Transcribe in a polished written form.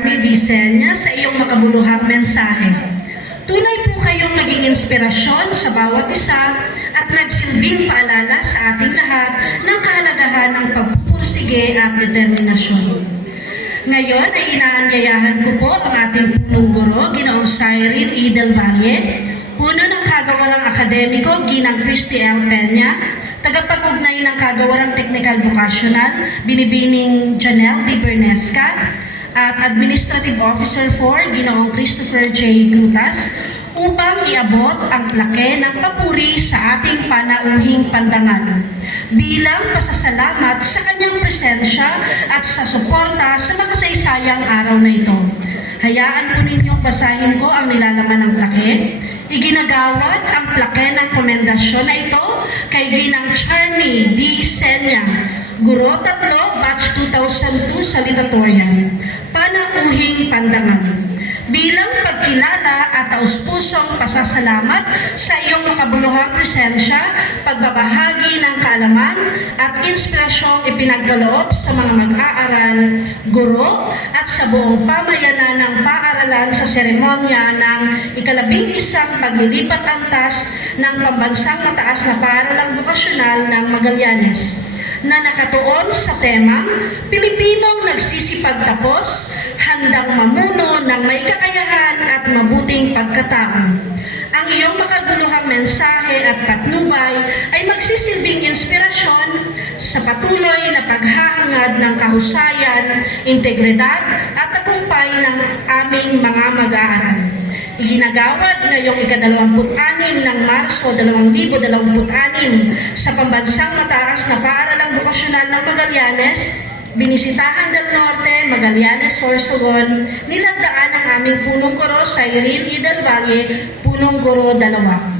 Charmy Vicenia sa iyong makabuluhang mensahe. Tunay po kayong naging inspirasyon sa bawat isa at nagsilbing paalala sa ating lahat ng kahalagahan ng pagpupursige at determinasyon. Ngayon ay inaanyayahan ko po ang ating punong guro, Ginoong Cyril E. Del Valle, puno ng kagawarang akademiko, Ginang Christy L. Peña, tagapag-ugnay ng kagawarang technical vocational, Binibining Janelle D. Bernesca, at Administrative Officer 4, Ginoong Christopher J. Grutas, upang iabot ang plake ng papuri sa ating panauhing pandangan bilang pasasalamat sa kanyang presensya at sa suporta sa makasaysayang araw na ito. Hayaan po ninyong basahin ko ang nilalaman ng plake. Iginagawad ang plake ng komendasyon na ito kay Ginang Charmy D. Senya, Guro 3, Batch 2002 sa Salutatorian, Panauhing Pandangan. Bilang pagkilala at taus-pusong pasasalamat sa iyong makabuluhang presensya, pagbabahagi ng kaalaman at inspirasyong ipinagkaloob sa mga mag-aaral, guro at sa buong pamayanan ng paaralan sa seremonya ng ika-11 paglilipat antas ng pambansang mataas na paaralang vokasyonal ng Magallanes na nakatuon sa temang Pilipinong nagsisipagtapos, handang mamuno ng may kakayahan at mabuting pagkatao. Ang iyong makaguluhang mensahe at patnubay ay magsisilbing inspirasyon sa patuloy na paghahangad ng kahusayan, integridad at tagumpay ng aming mga mag-aaral. Iginagawad ngayong ika-26 ng Marso 2026 sa Pambansang Mataas na Paaralang Vokasyonal ng Magallanes, Binisitahan del Norte, Magallanes, Sorsogon, nilagdaan ang aming punong guro, Cyril E. Del Valle, punong guro 2.